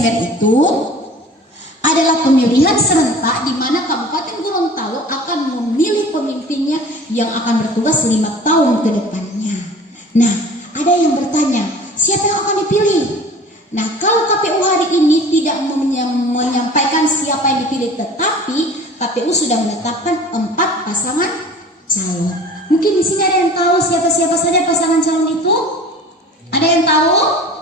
Desember itu adalah pemilihan serentak di mana Kabupaten Gorontalo akan memilih pemimpinnya yang akan bertugas 5 tahun ke depannya. Nah, ada yang bertanya, siapa yang akan dipilih? Nah, kalau KPU hari ini tidak menyampaikan siapa yang dipilih, tetapi KPU sudah menetapkan 4 pasangan calon. Mungkin di sini ada yang tahu siapa-siapa saja pasangan calon itu? Ada yang tahu?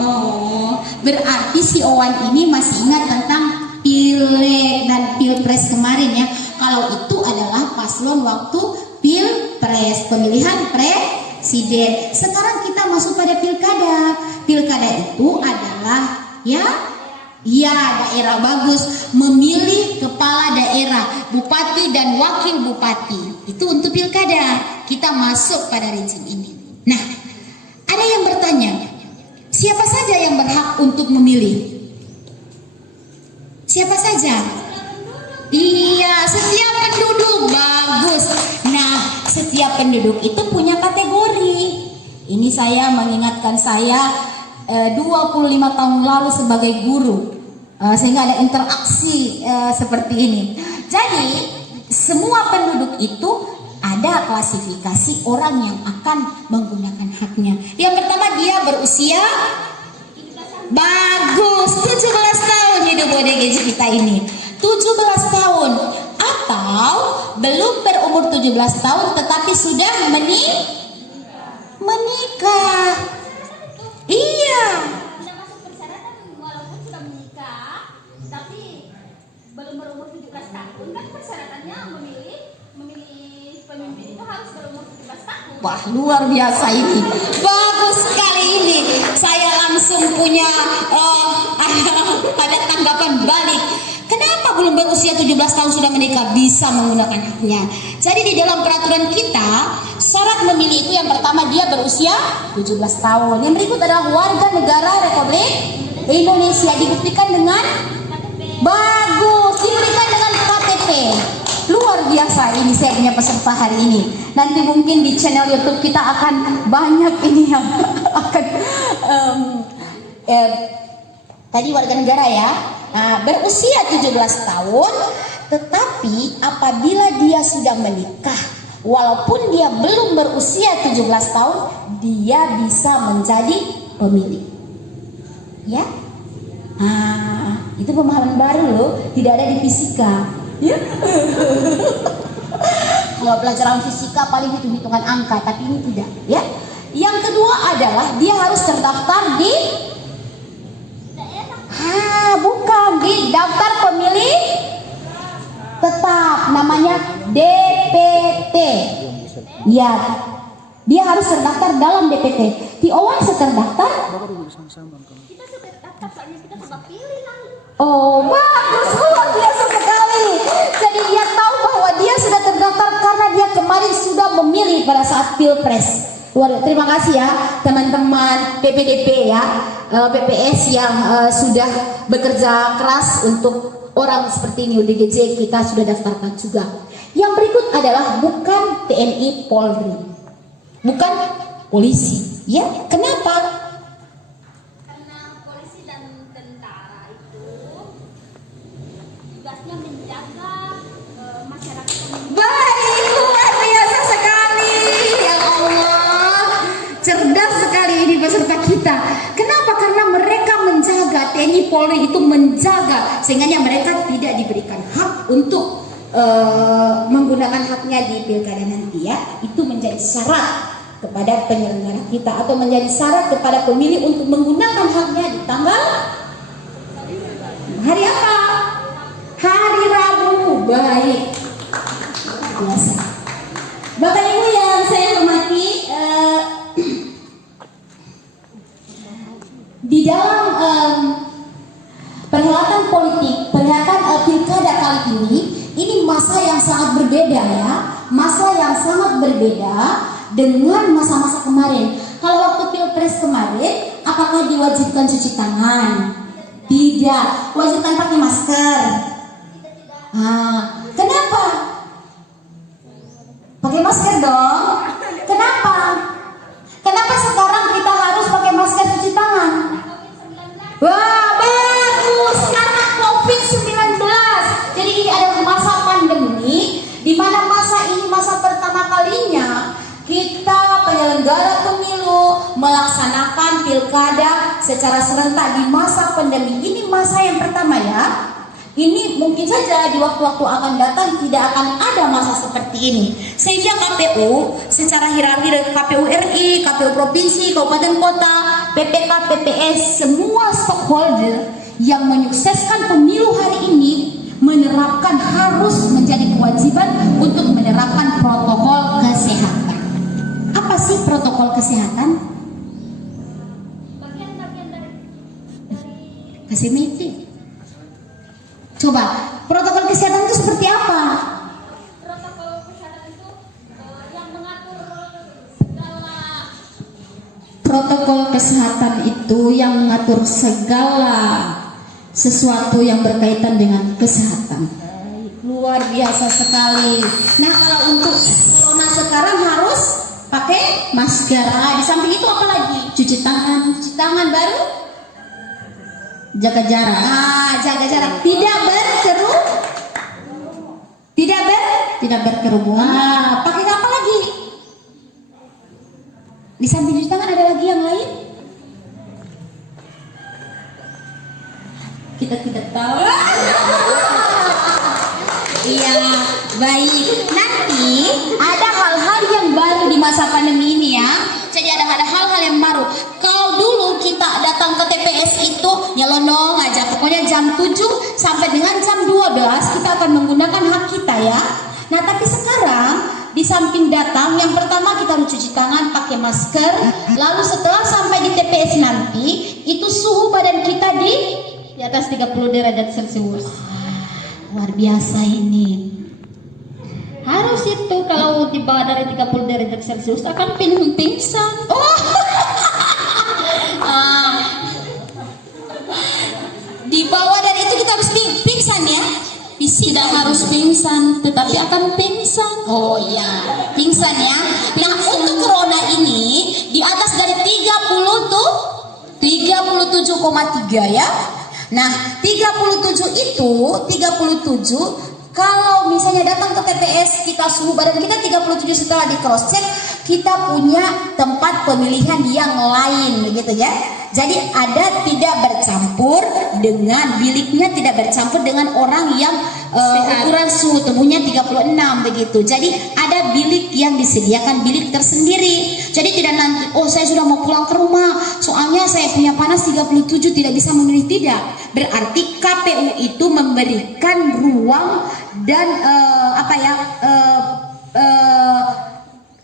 Oh, berarti si Owan ini masih ingat tentang Pileg dan Pilpres kemarin ya. Kalau itu adalah paslon waktu Pilpres, pemilihan presiden. Sekarang kita masuk pada pilkada. Pilkada itu adalah ya daerah bagus, memilih kepala daerah, bupati dan wakil bupati. Itu untuk pilkada. Kita masuk pada rezim ini. Nah, ada yang bertanya, siapa saja yang berhak untuk memilih? Siapa saja? Iya, setiap penduduk. Bagus. Nah, setiap penduduk itu punya kategori. Ini saya mengingatkan saya 25 tahun lalu sebagai guru, sehingga ada interaksi seperti ini. Jadi, semua penduduk itu ada klasifikasi orang yang akan menggunakan haknya. Yang pertama, dia berusia bagus 17 tahun hidup ODGJ kita ini. 17 tahun atau belum berumur 17 tahun tetapi sudah menikah. Iya. Tidak masuk persyaratan walaupun sudah menikah tapi belum berumur 17 tahun, kan persyaratannya memilih pemimpin itu harus berumur 17 tahun. Wah, luar biasa ini. Bagus sekali ini. Saya langsung punya ada tanggapan balik. Kenapa belum berusia 17 tahun sudah menikah bisa menggunakan haknya? Jadi di dalam peraturan kita, syarat memilih itu yang pertama dia berusia 17 tahun. Yang berikut adalah warga negara Republik Indonesia, dibuktikan dengan bagus, diberikan dengan KTP. Luar biasa ini saya punya peserta hari ini. Nanti mungkin di channel YouTube kita akan banyak ini yang akan tadi warga negara ya. Nah, berusia 17 tahun, tetapi apabila dia sudah menikah, walaupun dia belum berusia 17 tahun, dia bisa menjadi pemilih. Ya, itu pemahaman baru loh, tidak ada di fisika. Ya. Kalau pelajaran fisika paling hitung-hitungan angka, tapi ini tidak. Ya. Yang kedua adalah dia harus terdaftar di bukan di daftar pemilih tetap, namanya DPT. Ya, dia harus terdaftar dalam DPT. Di Owan terdaftar? Kita sudah daftar, soalnya kita sudah pilih lalu. Oh, bagus, luar biasa sekali. Jadi dia tahu bahwa dia sudah terdaftar karena dia kemarin sudah memilih pada saat Pilpres. Terima kasih ya teman-teman PPDP ya, PPS yang sudah bekerja keras untuk orang seperti ini. ODGJ kita sudah daftarkan juga. Yang berikut adalah bukan TNI Polri, bukan polisi. Ya, kenapa? Karena polisi dan tentara itu tugasnya menjaga masyarakat. Baik, luar biasa sekali. Ya Allah, cerdas sekali ini peserta kita. Kenapa? Karena mereka menjaga, TNI Polri itu menjaga sehingga mereka tidak diberikan hak untuk menggunakan haknya di pilkada nanti ya. Itu menjadi syarat kepada penyelenggara kita atau menjadi syarat kepada pemilih untuk menggunakan haknya di tanggal hari apa? Hari Rabu. Baik, biasa. Bapak Ibu yang saya hormati, di dalam perhelatan politik, perhelatan pilkada kali ini masa yang sangat berbeda ya, masa yang sangat berbeda dengan masa-masa kemarin. Kalau waktu Pilpres kemarin, apakah diwajibkan cuci tangan? Tidak. Wajibkan pakai masker? Kenapa? Pakai masker dong. melaksanakan pilkada secara serentak di masa pandemi. Ini masa yang pertama ya. Ini mungkin saja di waktu-waktu akan datang tidak akan ada masa seperti ini. Sehingga KPU secara hierarki dari KPU RI, KPU provinsi, kabupaten kota, PPK, PPS, semua stakeholder yang menyukseskan pemilu hari ini menerapkan, harus menjadi kewajiban untuk menerapkan protokol kesehatan. Apa sih protokol kesehatan? Bagian-bagian dari Kasih meeting. Coba, protokol kesehatan itu seperti apa? protokol kesehatan itu yang mengatur segala Protokol kesehatan itu yang mengatur segala sesuatu yang berkaitan dengan kesehatan. Luar biasa sekali. Nah, kalau untuk corona sekarang harus pakai masker. Di samping itu apa lagi? Cuci tangan baru jaga jarak. Jaga jarak. Tidak berkerumun. Pakai apa lagi? Di samping cuci tangan ada lagi yang lain? Kita tidak tahu. Iya, baik. Nanti ada hal-hal yang baru di masa pandemi ini ya. Jadi ada hal-hal yang baru. Kalau dulu kita datang ke TPS itu nyelonong aja, pokoknya jam 7 sampai dengan jam 12 kita akan menggunakan hak kita ya. Nah, tapi sekarang di samping datang, yang pertama kita harus cuci tangan, pakai masker. Lalu setelah sampai di TPS nanti, itu suhu badan kita di atas 30 derajat Celcius. Luar biasa ini. Harus itu, kalau di bawah dari 30 derajat Celcius akan pingsan. Di bawah dari itu kita harus pingsan ya. Tidak harus pingsan, tetapi akan pingsan. Oh iya, pingsan ya. Nah, untuk corona ini di atas dari 30 tuh 37,3 ya. Nah, 37 kalau misalnya datang ke TPS, kita suhu badan kita 37, setelah di cross check kita punya tempat pemilihan yang lain begitu ya. Jadi ada tidak bercampur dengan biliknya, tidak bercampur dengan orang yang ukuran suhu tubuhnya 36 begitu. Jadi ada bilik yang disediakan, bilik tersendiri. Jadi tidak nanti, oh saya sudah mau pulang ke rumah, soalnya saya punya panas 37 tidak bisa memilih, tidak. Berarti KPU itu memberikan ruang dan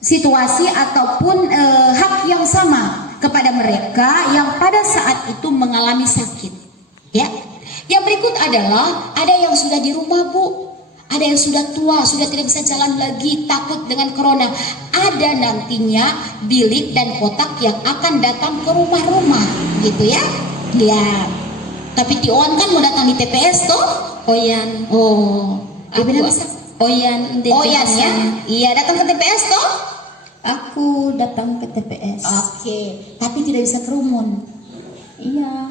situasi ataupun hak yang sama kepada mereka yang pada saat itu mengalami sakit ya. Yang berikut adalah ada yang sudah di rumah Bu, ada yang sudah tua, sudah tidak bisa jalan lagi, takut dengan corona. Ada nantinya bilik dan kotak yang akan datang ke rumah-rumah gitu ya. Lihat. Tapi Tion kan mau datang di TPS tuh. Oyan. Oh. Oyan ya. Iya, datang ke TPS tuh. Aku datang ke TPS. Oke, tapi tidak bisa kerumun.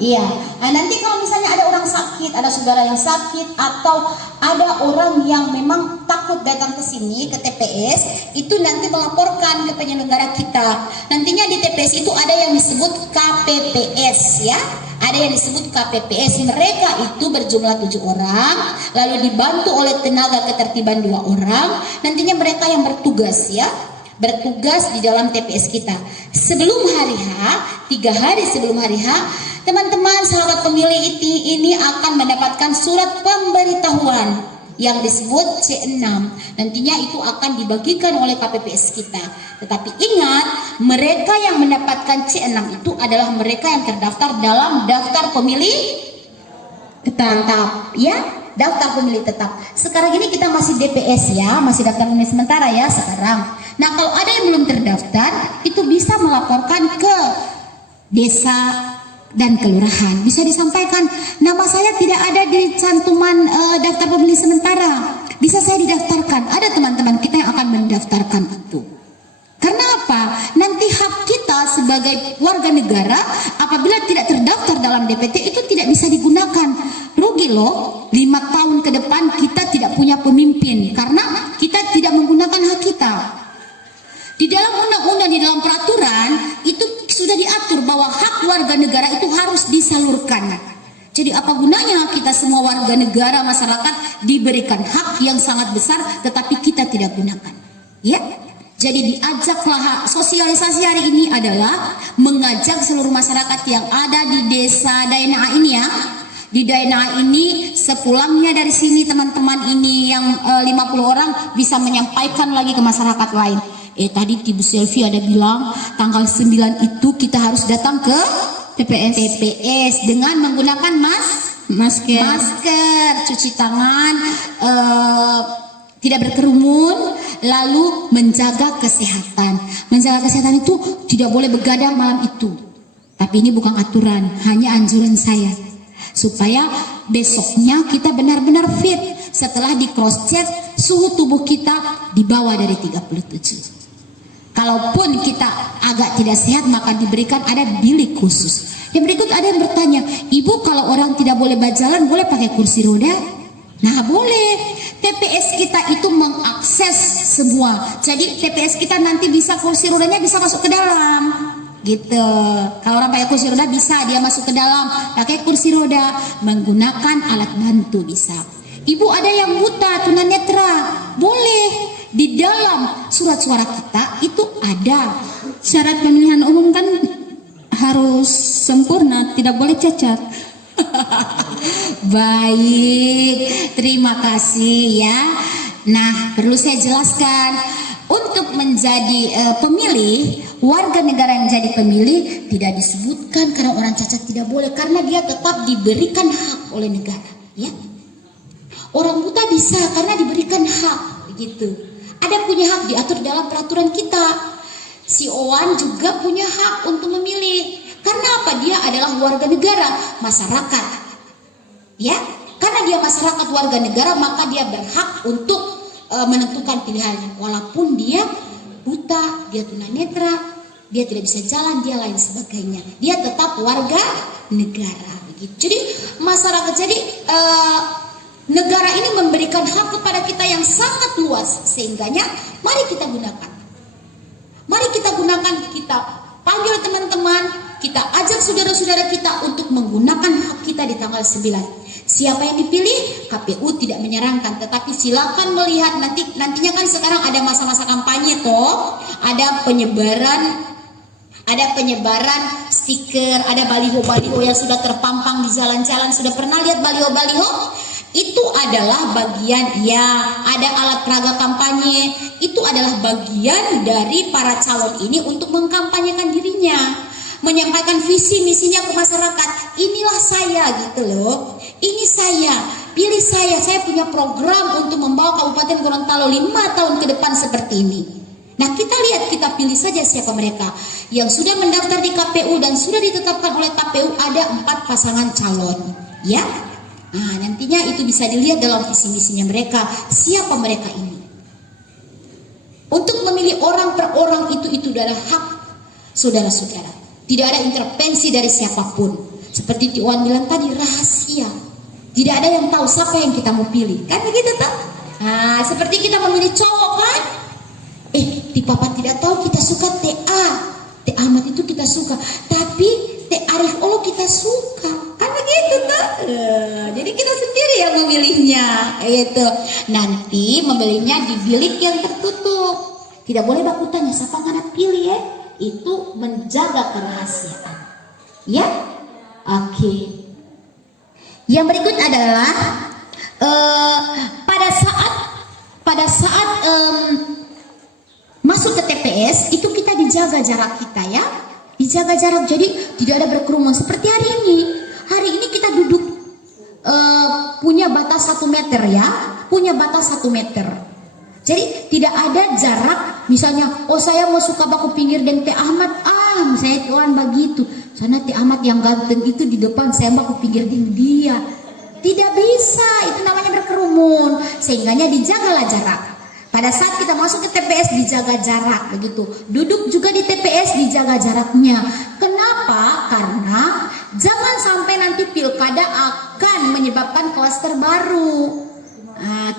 Iya. Nah, nanti kalau misalnya ada orang sakit, ada saudara yang sakit, atau ada orang yang memang takut datang ke sini ke TPS, itu nanti melaporkan ke penyelenggara kita. Nantinya di TPS itu ada yang disebut KPPS ya. Ada yang disebut KPPS. Mereka itu berjumlah 7 orang, lalu dibantu oleh tenaga ketertiban 2 orang. Nantinya mereka yang bertugas ya, bertugas di dalam TPS kita. Sebelum hari H, 3 hari sebelum hari H, teman-teman sahabat pemilih ini akan mendapatkan surat pemberitahuan yang disebut C6. Nantinya itu akan dibagikan oleh KPPS kita. Tetapi ingat, mereka yang mendapatkan C6 itu adalah mereka yang terdaftar dalam daftar pemilih tetap ya, daftar pemilih tetap. Sekarang ini kita masih DPS ya, masih daftar pemilih sementara ya sekarang. Nah, kalau ada yang belum terdaftar, itu bisa melaporkan ke desa dan kelurahan. Bisa disampaikan, nama saya tidak ada di cantuman daftar pemilih sementara. Bisa saya didaftarkan. Ada teman-teman kita yang akan mendaftarkan itu. Karena apa? Nanti hak kita sebagai warga negara apabila tidak terdaftar dalam DPT itu tidak bisa digunakan. Rugi loh, 5 tahun ke depan kita tidak punya pemimpin karena kita tidak menggunakan hak kita. Di dalam undang-undang, di dalam peraturan itu sudah diatur bahwa hak warga negara itu harus disalurkan. Jadi apa gunanya kita semua warga negara masyarakat diberikan hak yang sangat besar tetapi kita tidak gunakan? Ya. Jadi diajaklah sosialisasi hari ini adalah mengajak seluruh masyarakat yang ada di desa Daenaa ini ya. Di Daenaa ini sepulangnya dari sini teman-teman ini yang 50 orang bisa menyampaikan lagi ke masyarakat lain. Tadi Ibu Selvi ada bilang tanggal 9 itu kita harus datang ke TPS dengan menggunakan masker, cuci tangan, tidak berkerumun, lalu menjaga kesehatan. Menjaga kesehatan itu tidak boleh begadang malam itu. Tapi ini bukan aturan, hanya anjuran saya. Supaya besoknya kita benar-benar fit setelah di cross check suhu tubuh kita di bawah dari 37. Kalaupun kita agak tidak sehat maka diberikan ada bilik khusus. Yang berikut ada yang bertanya, Ibu kalau orang tidak boleh berjalan boleh pakai kursi roda? Nah boleh. TPS kita itu mengakses semua. Jadi TPS kita nanti bisa kursi rodanya bisa masuk ke dalam. Gitu. Kalau orang pakai kursi roda bisa dia masuk ke dalam. Pakai kursi roda menggunakan alat bantu bisa. Ibu ada yang buta tunanetra boleh. Di dalam surat suara kita itu ada Syarat pemilihan umum kan harus sempurna, tidak boleh cacat. Baik, terima kasih ya. Nah, perlu saya jelaskan, untuk menjadi pemilih, warga negara yang menjadi pemilih tidak disebutkan karena orang cacat tidak boleh, karena dia tetap diberikan hak oleh negara, ya. Orang buta bisa karena diberikan hak, begitu. Ada punya hak diatur dalam peraturan kita. Si Owan juga punya hak untuk memilih. Karena apa? Dia adalah warga negara, masyarakat. Ya, karena dia masyarakat warga negara, maka dia berhak untuk menentukan pilihannya. Walaupun dia buta, dia tunanetra, dia tidak bisa jalan, dia lain sebagainya. Dia tetap warga negara. Begitu. Jadi masyarakat, negara ini memberikan hak kepada kita yang sangat luas, sehingganya mari kita gunakan. Mari kita gunakan, kita panggil teman-teman, kita ajak saudara-saudara kita untuk menggunakan hak kita di tanggal 9. Siapa yang dipilih? KPU tidak menyarankan, tetapi silakan melihat nantinya kan sekarang ada masa-masa kampanye toh, ada penyebaran stiker, ada baliho-baliho yang sudah terpampang di jalan-jalan. Sudah pernah lihat baliho-baliho? Itu adalah bagian, ya, ada alat peraga kampanye. Itu adalah bagian dari para calon ini untuk mengkampanyekan dirinya, menyampaikan visi misinya ke masyarakat. Inilah saya gitu loh. Ini saya, pilih saya punya program untuk membawa Kabupaten Gorontalo 5 tahun ke depan seperti ini. Nah, kita lihat, kita pilih saja siapa mereka yang sudah mendaftar di KPU dan sudah ditetapkan oleh KPU. Ada 4 pasangan calon, ya. Nah, nantinya itu bisa dilihat dalam visi misinya mereka, siapa mereka ini. Untuk memilih orang per orang itu adalah hak saudara-saudara. Tidak ada intervensi dari siapapun. Seperti Iwan bilang tadi, rahasia. Tidak ada yang tahu siapa yang kita mau pilih. Kan begitu tak? Nah, seperti kita memilih cowok kan? Di papa tidak tahu kita suka TA. Teh Ahmad itu kita suka. Tapi Teh Arif Olo kita suka. Kan begitu tak? Jadi kita sendiri yang memilihnya. Itu. Nanti membelinya di bilik yang tertutup. Tidak boleh baku tanya siapa yang pilih ya. Itu menjaga kerahasiaan. Ya? Oke. Yang berikut adalah pada saat masuk ke TPS itu kita dijaga jarak kita ya. Dijaga jarak, jadi tidak ada berkerumun seperti hari ini. Hari ini kita duduk punya batas 1 meter ya. Punya batas 1 meter. Jadi tidak ada jarak, misalnya, oh saya mau suka baku pinggir dengan Teh Ahmad, saya tuan begitu. Sana Teh Ahmad yang ganteng itu di depan, saya baku pinggir dengan dia. Tidak bisa, itu namanya berkerumun. Sehingganya dijagalah jarak. Pada saat kita masuk ke TPS dijaga jarak, begitu. Duduk juga di TPS dijaga jaraknya. Kenapa? Karena jangan sampai nanti pilkada akan menyebabkan klaster baru.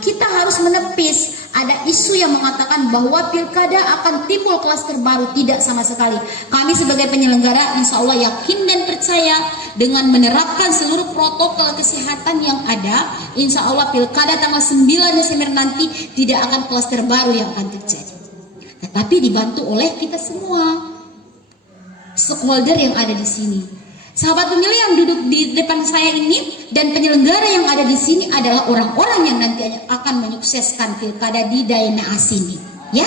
Kita harus menepis. Ada isu yang mengatakan bahwa pilkada akan timbul klaster baru. Tidak sama sekali. Kami sebagai penyelenggara insya Allah yakin dan percaya dengan menerapkan seluruh protokol kesehatan yang ada, insya Allah pilkada tanggal 9 Desember nanti tidak akan klaster baru yang akan terjadi. Tetapi dibantu oleh kita semua, stakeholder yang ada di sini. Sahabat pemilih yang duduk di depan saya ini dan penyelenggara yang ada di sini adalah orang-orang yang nanti akan menyukseskan pilkada di daerah sini. Ya,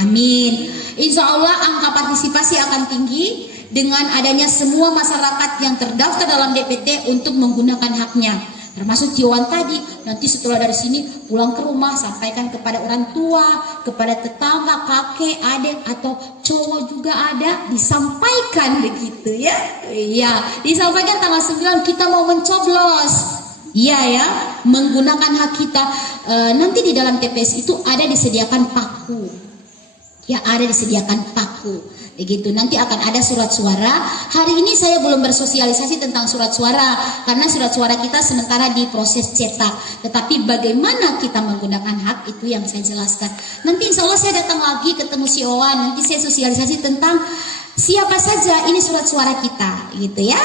amin. Insya Allah angka partisipasi akan tinggi dengan adanya semua masyarakat yang terdaftar dalam DPT untuk menggunakan haknya. Termasuk Ciwan tadi, nanti setelah dari sini pulang ke rumah sampaikan kepada orang tua, kepada tetangga, kakek, adik atau cowok juga ada, disampaikan begitu ya. Iya, disampaikan tanggal 9 kita mau mencoblos. Iya ya, menggunakan hak kita. Nanti di dalam TPS itu ada disediakan paku. Ya, ada disediakan paku. Begitu, nanti akan ada surat suara. Hari ini saya belum bersosialisasi tentang surat suara karena surat suara kita sementara di proses cetak. Tetapi bagaimana kita menggunakan hak itu yang saya jelaskan. Nanti insya Allah saya datang lagi ketemu si Owan. Nanti saya sosialisasi tentang siapa saja ini surat suara kita, gitu ya.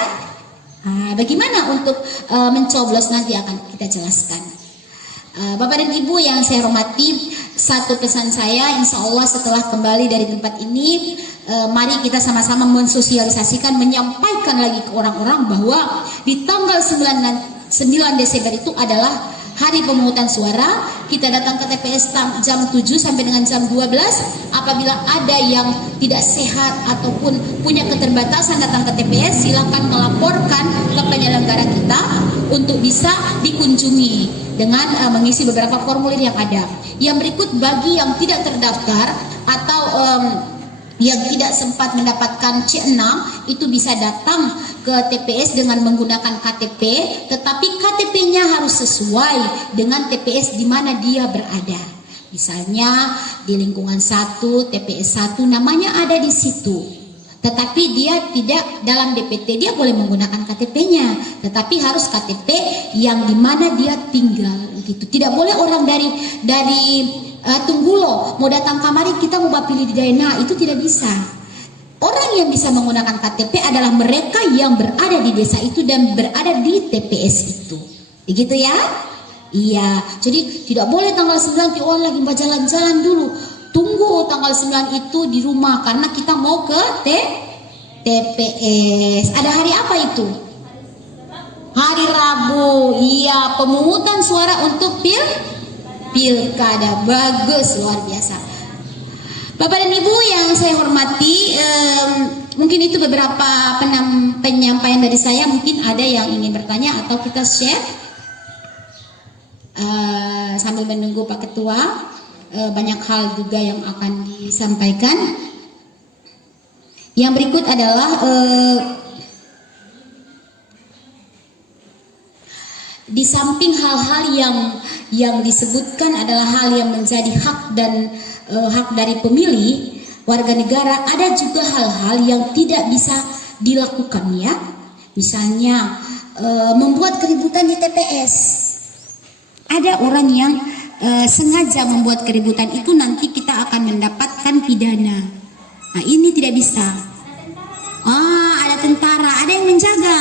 Bagaimana untuk mencoblos nanti akan kita jelaskan. Bapak dan Ibu yang saya hormati, satu pesan saya, insya Allah setelah kembali dari tempat ini, mari kita sama-sama mensosialisasikan, menyampaikan lagi ke orang-orang bahwa di tanggal 9 Desember itu adalah hari pemungutan suara. Kita datang ke TPS jam 7 sampai dengan jam 12. Apabila ada yang tidak sehat ataupun punya keterbatasan datang ke TPS, silakan melaporkan ke penyelenggara kita untuk bisa dikunjungi dengan mengisi beberapa formulir yang ada. Yang berikut bagi yang tidak terdaftar atau yang tidak sempat mendapatkan C6 itu bisa datang ke TPS dengan menggunakan KTP, tetapi KTP-nya harus sesuai dengan TPS di mana dia berada. Misalnya di lingkungan 1, TPS 1 namanya ada di situ. Tetapi dia tidak dalam DPT, dia boleh menggunakan KTP-nya, tetapi harus KTP yang di mana dia tinggal gitu. Tidak boleh orang dari Tunggulo mau datang kamari kita mau pilih di daerah, itu tidak bisa. Orang yang bisa menggunakan KTP adalah mereka yang berada di desa itu dan berada di TPS itu. Begitu ya? Iya. Jadi tidak boleh tanggal 9 oh lagi mau jalan-jalan dulu. Tunggu tanggal 9 itu di rumah karena kita mau ke TPS. Ada hari apa itu? Hari Rabu. Iya, pemungutan suara untuk pilkada. Bagus, luar biasa. Bapak dan Ibu yang saya hormati, mungkin itu beberapa penyampaian dari saya. Mungkin ada yang ingin bertanya atau kita share sambil menunggu Pak Ketua. Banyak hal juga yang akan disampaikan. Yang berikut adalah di samping hal-hal yang disebutkan adalah hal yang menjadi hak dan hak dari pemilih warga negara, ada juga hal-hal yang tidak bisa dilakukan ya. Misalnya membuat keributan di TPS. Ada orang yang sengaja membuat keributan itu nanti kita akan mendapatkan pidana. Nah, ini tidak bisa. Ada tentara, ada yang menjaga.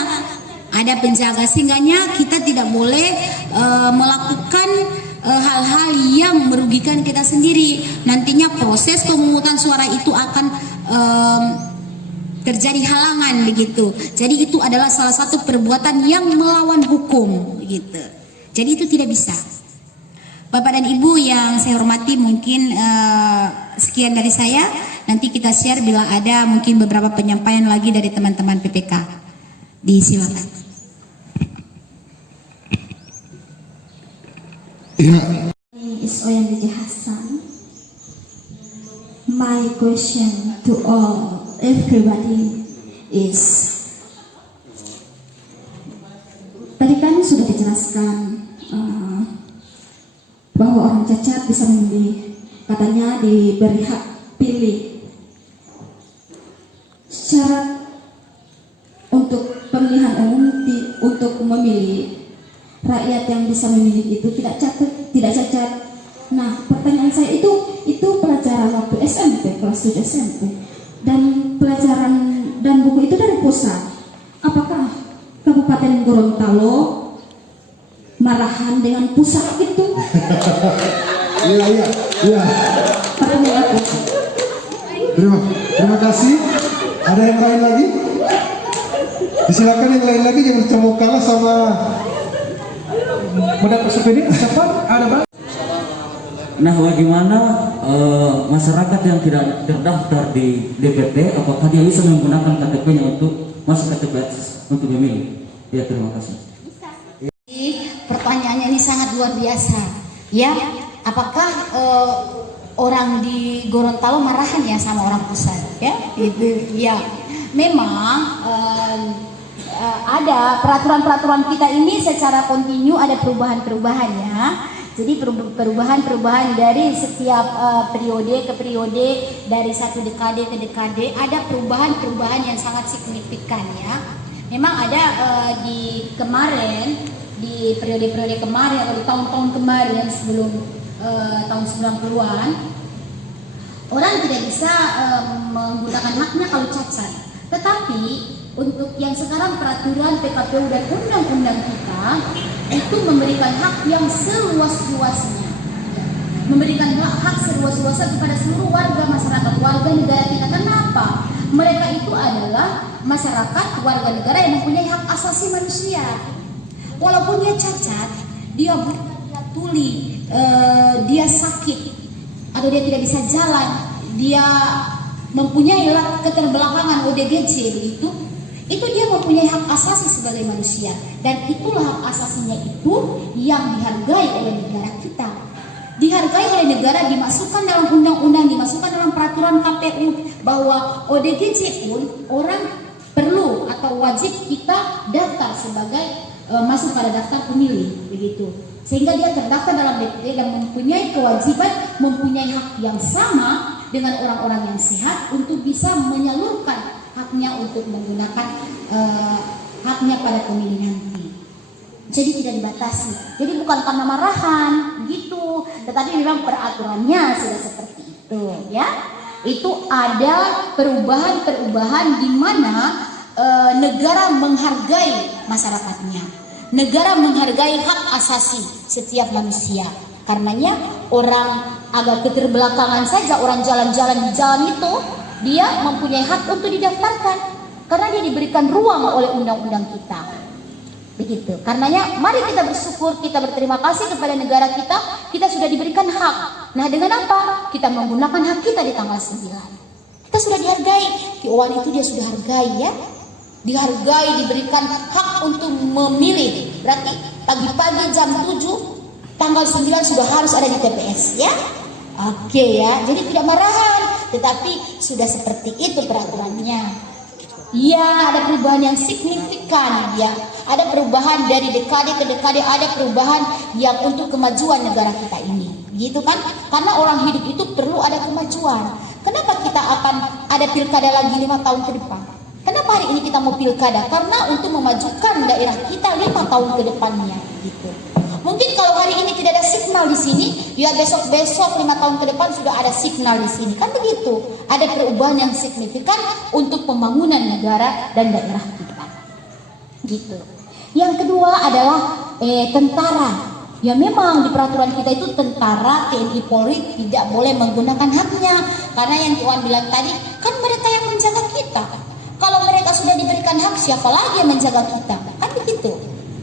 Ada penjaga, sehingganya kita tidak boleh melakukan hal-hal yang merugikan kita sendiri. Nantinya proses pemungutan suara itu akan terjadi halangan begitu. Jadi itu adalah salah satu perbuatan yang melawan hukum begitu. Jadi itu tidak bisa. Bapak dan Ibu yang saya hormati, mungkin sekian dari saya. Nanti kita share bila ada mungkin beberapa penyampaian lagi dari teman-teman PPK. Disilakan. Ya. Is Oyan Dede Hassan. My question to everybody is, tadi kan sudah dijelaskan bahwa orang cacat bisa memilih, katanya diberi hak pilih. Syarat untuk pemilihan umum untuk memilih rakyat yang bisa memilih itu tidak cacat. Nah, pertanyaan saya itu pelajaran waktu SMP, kelas 7 SMP. Dan pelajaran dan buku itu dari pusat. Apakah Kabupaten Gorontalo marahan dengan pusat itu? Iya. Pertanyaan aku. Terima kasih. Ada yang lain lagi? Disilakan yang lain lagi, jangan cuma kalah sama mendapat souvenir. Siapa? Ada bang? Nah, bagaimana masyarakat yang tidak terdaftar di DPT, apakah dia bisa menggunakan KTP-nya untuk masuk ke TPS untuk memilih? Ya, terima kasih. Pertanyaannya ini sangat luar biasa, ya. Apakah orang di Gorontalo marahan ya sama orang pusat, ya? Itu, ya. Memang ada peraturan-peraturan kita ini secara kontinu ada perubahan-perubahannya. Jadi perubahan-perubahan dari setiap periode ke periode, dari satu dekade ke dekade ada perubahan-perubahan yang sangat signifikan, ya. Memang ada di kemarin, di periode-periode kemarin atau di tahun-tahun kemarin sebelum tahun 90-an, orang tidak bisa menggunakan haknya kalau cacat. Tetapi untuk yang sekarang peraturan PKPU dan undang-undang kita itu memberikan hak yang seluas-luasnya, memberikan hak seluas-luasnya kepada seluruh warga masyarakat, warga negara kita. Kenapa? Mereka itu adalah masyarakat, warga negara yang mempunyai hak asasi manusia. Walaupun dia cacat, dia buta, dia tuli, dia sakit, atau dia tidak bisa jalan, dia mempunyai keterbelakangan ODGJ itu dia mempunyai hak asasi sebagai manusia, dan itulah hak asasinya itu yang dihargai oleh negara kita, dihargai oleh negara, dimasukkan dalam undang-undang, dimasukkan dalam peraturan KPU bahwa ODGJ pun orang perlu atau wajib kita daftar sebagai masuk pada daftar pemilih, begitu, sehingga dia terdaftar dalam DPT dan mempunyai kewajiban, mempunyai hak yang sama dengan orang-orang yang sehat untuk bisa menyalurkan haknya untuk menggunakan haknya pada pemilih nanti. Jadi tidak dibatasi. Jadi bukan karena marahan gitu, tetapi memang peraturannya sudah seperti itu, ya. Itu ada perubahan-perubahan di mana negara menghargai masyarakatnya. Negara menghargai hak asasi setiap manusia. Karenanya orang agak keterbelakangan saja, orang jalan-jalan di jalan itu, dia mempunyai hak untuk didaftarkan karena dia diberikan ruang oleh undang-undang kita. Begitu. Karenanya mari kita bersyukur, kita berterima kasih kepada negara kita sudah diberikan hak. Nah, dengan apa? Kita menggunakan hak kita di tanggal 9. Kita sudah dihargai. Kiwan itu dia sudah hargai, ya. Dihargai, diberikan hak untuk memilih. Berarti pagi-pagi jam 7 tanggal 9 sudah harus ada di TPS, ya. Oke, ya. Jadi tidak marahan, tetapi sudah seperti itu peraturannya. Ya, ada perubahan yang signifikan, ya. Ada perubahan dari dekade ke dekade, ada perubahan yang untuk kemajuan negara kita ini. Gitu kan? Karena orang hidup itu perlu ada kemajuan. Kenapa kita akan ada pilkada lagi 5 tahun ke depan? Kenapa hari ini kita mau pilkada? Karena untuk memajukan daerah kita 5 tahun ke depannya, gitu. Mungkin kalau hari ini tidak ada signal di sini, ya besok-besok 5 tahun ke depan sudah ada signal di sini. Kan begitu. Ada perubahan yang signifikan untuk pembangunan negara dan daerah kita. Gitu. Yang kedua adalah tentara. Ya memang di peraturan kita itu tentara, TNI, Polri tidak boleh menggunakan haknya. Karena yang Tuhan bilang tadi, kan mereka yang menjaga kita. Kalau mereka sudah diberikan hak, siapa lagi yang menjaga kita? Kan begitu.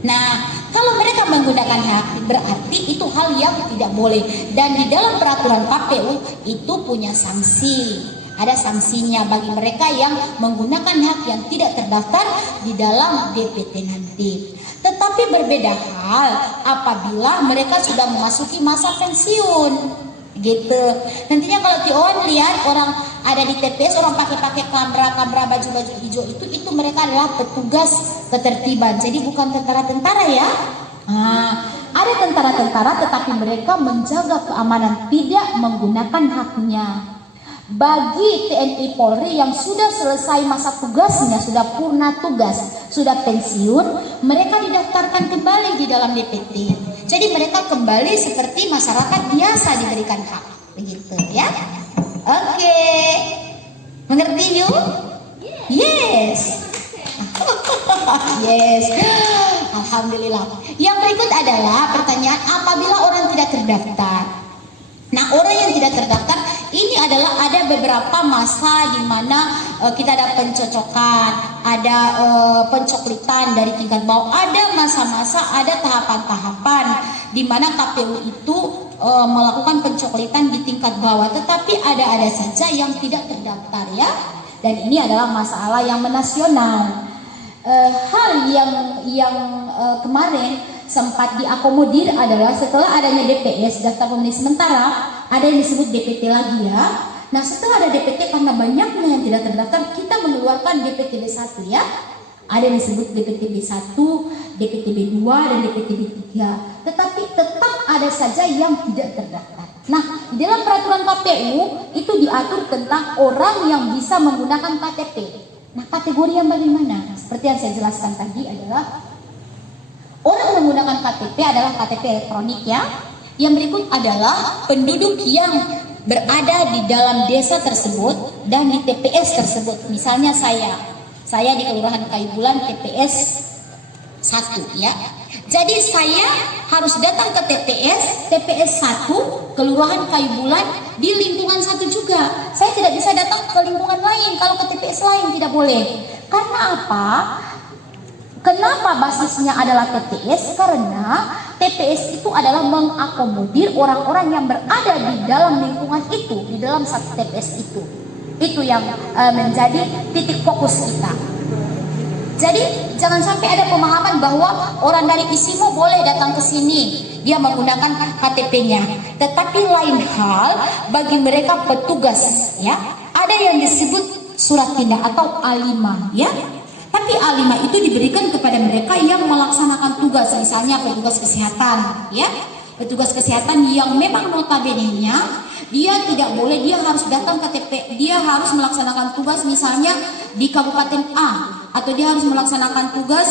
Nah, kalau mereka menggunakan hak, berarti itu hal yang tidak boleh. Dan di dalam peraturan KPU itu punya sanksi. Ada sanksinya bagi mereka yang menggunakan hak yang tidak terdaftar di dalam DPT nanti. Tetapi berbeda hal apabila mereka sudah memasuki masa pensiun. Gitu. Nantinya kalau Tion lihat orang ada di TPS, orang pakai kamera baju hijau itu mereka adalah petugas ketertiban. Jadi bukan tentara-tentara, ya. Ada tentara-tentara tetapi mereka menjaga keamanan, tidak menggunakan haknya. Bagi TNI Polri yang sudah selesai masa tugasnya, sudah purna tugas, sudah pensiun, mereka didaftarkan kembali di dalam DPT. Jadi mereka kembali seperti masyarakat biasa diberikan hak. begitu ya. Oke, mengerti yuk? Yes. Yes. Alhamdulillah. Yang berikut adalah pertanyaan apabila orang tidak terdaftar. Nah, orang yang tidak terdaftar ini adalah ada beberapa masa di mana kita ada pencocokan, ada pencoklitan dari tingkat bawah, ada masa-masa, ada tahapan-tahapan di mana KPU itu melakukan pencoklitan di tingkat bawah, tetapi ada saja yang tidak terdaftar ya. Dan ini adalah masalah yang menasional. Hal yang kemarin sempat diakomodir adalah setelah adanya DPS daftar pemilih sementara, ada yang disebut DPT lagi ya. Nah, setelah ada DPT karena banyaknya yang tidak terdaftar, kita mengeluarkan DPT B1 ya. Ada yang disebut DPT B1, DPT B2 dan DPT B3. Tetapi tetap ada saja yang tidak terdaftar. Nah, di dalam peraturan KPU itu diatur tentang orang yang bisa menggunakan KTP. Nah, kategori yang bagaimana? Seperti yang saya jelaskan tadi adalah orang menggunakan KTP adalah KTP elektronik ya. Yang berikut adalah penduduk yang berada di dalam desa tersebut dan di TPS tersebut. Misalnya saya di Kelurahan Kayu Bulan TPS 1 ya. Jadi saya harus datang ke TPS 1 Kelurahan Kayu Bulan di lingkungan 1 juga. Saya tidak bisa datang ke lingkungan lain, kalau ke TPS lain tidak boleh. Karena apa? Kenapa basisnya adalah TPS? Karena TPS itu adalah mengakomodir orang-orang yang berada di dalam lingkungan itu, di dalam satu TPS itu. Itu yang menjadi titik fokus kita. Jadi jangan sampai ada pemahaman bahwa orang dari Isimo boleh datang ke sini, dia menggunakan KTP-nya. Tetapi lain hal bagi mereka petugas ya. Ada yang disebut surat tindak atau A5 ya. Tapi A5 itu diberikan kepada mereka yang melaksanakan tugas, misalnya petugas kesehatan ya. Petugas kesehatan yang memang notabene-nya dia tidak boleh, dia harus datang ke TP, dia harus melaksanakan tugas misalnya di Kabupaten A, atau dia harus melaksanakan tugas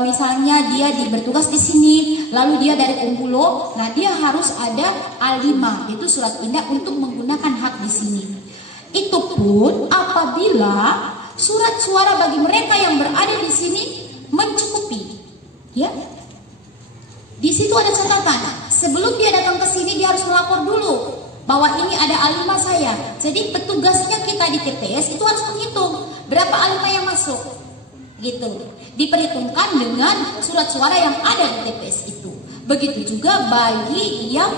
misalnya dia bertugas di sini, lalu dia dari Umpulo, nah dia harus ada A5, itu surat tindak untuk menggunakan hak di sini. Itu pun apabila surat suara bagi mereka yang berada di sini mencukupi, ya. Di situ ada catatan, sebelum dia datang ke sini dia harus melapor dulu bahwa ini ada A5 saya. Jadi petugasnya kita di TPS itu harus menghitung berapa A5 yang masuk, gitu. Diperhitungkan dengan surat suara yang ada di TPS itu. Begitu juga bagi yang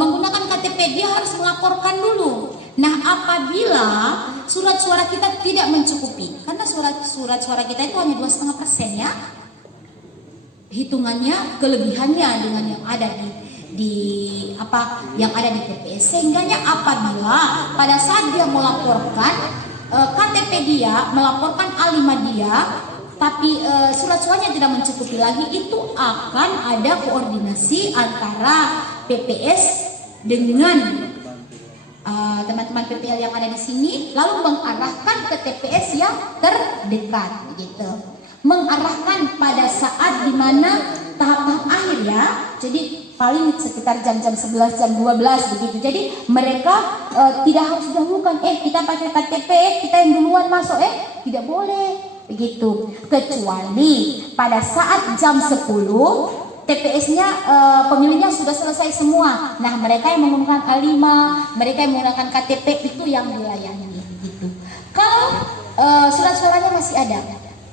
menggunakan KTP, dia harus melaporkan dulu. Nah, apabila surat suara kita tidak mencukupi, karena surat suara kita itu hanya 2,5% ya, hitungannya kelebihannya dengan yang ada yang ada di TPS, sehingganya apabila pada saat dia melaporkan KTP dia, melaporkan A5 dia, tapi surat suaranya tidak mencukupi lagi, itu akan ada koordinasi antara PPS dengan teman-teman PPL yang ada di sini, lalu mengarahkan ke TPS yang terdekat, gitu. Mengarahkan pada saat dimana tahap-tahap akhir ya, jadi paling sekitar jam-jam 11, jam 12 begitu. Jadi mereka tidak harus didahulukan, kita pakai KTP, kita yang duluan masuk, tidak boleh begitu. Kecuali pada saat jam 10 TPS-nya pemilihnya sudah selesai semua. Nah, mereka yang menggunakan A5, mereka yang menggunakan KTP itu yang dilayani gitu. Kalau surat suaranya masih ada,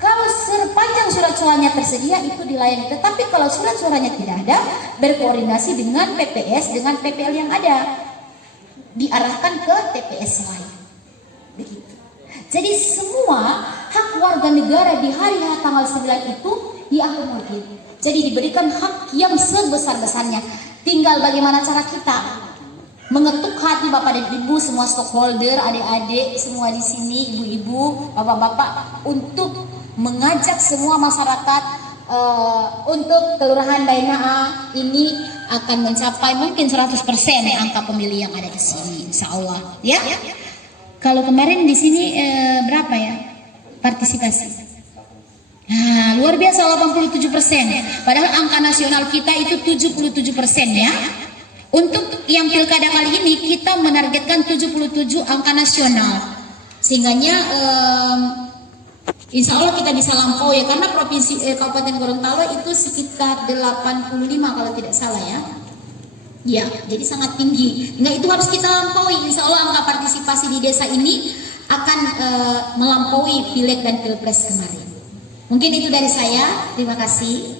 kalau sepanjang surat suaranya tersedia itu dilayani. Tetapi kalau surat suaranya tidak ada, berkoordinasi dengan PPS, dengan PPL yang ada, diarahkan ke TPS lain. Begitu. Jadi semua hak warga negara di hari H tanggal 9 itu diakomodir. Jadi diberikan hak yang sebesar-besarnya. Tinggal bagaimana cara kita mengetuk hati Bapak dan Ibu, semua stakeholder, adik-adik, semua di sini, ibu-ibu, bapak-bapak, untuk mengajak semua masyarakat untuk Kelurahan Dainaa ini akan mencapai mungkin 100% angka pemilih yang ada di sini, insya Allah. Ya. Kalau kemarin di sini berapa ya partisipasi? Nah, luar biasa 87%. Padahal angka nasional kita itu 77% ya. Untuk yang pilkada kali ini kita menargetkan 77 angka nasional, sehingganya insya Allah kita bisa lampau ya, karena provinsi Kabupaten Gorontalo itu sekitar 85 kalau tidak salah ya. Ya, jadi sangat tinggi. Nah, itu harus kita lampaui. Insya Allah angka partisipasi di desa ini akan melampaui pileg dan pilpres kemarin. Mungkin itu dari saya. Terima kasih.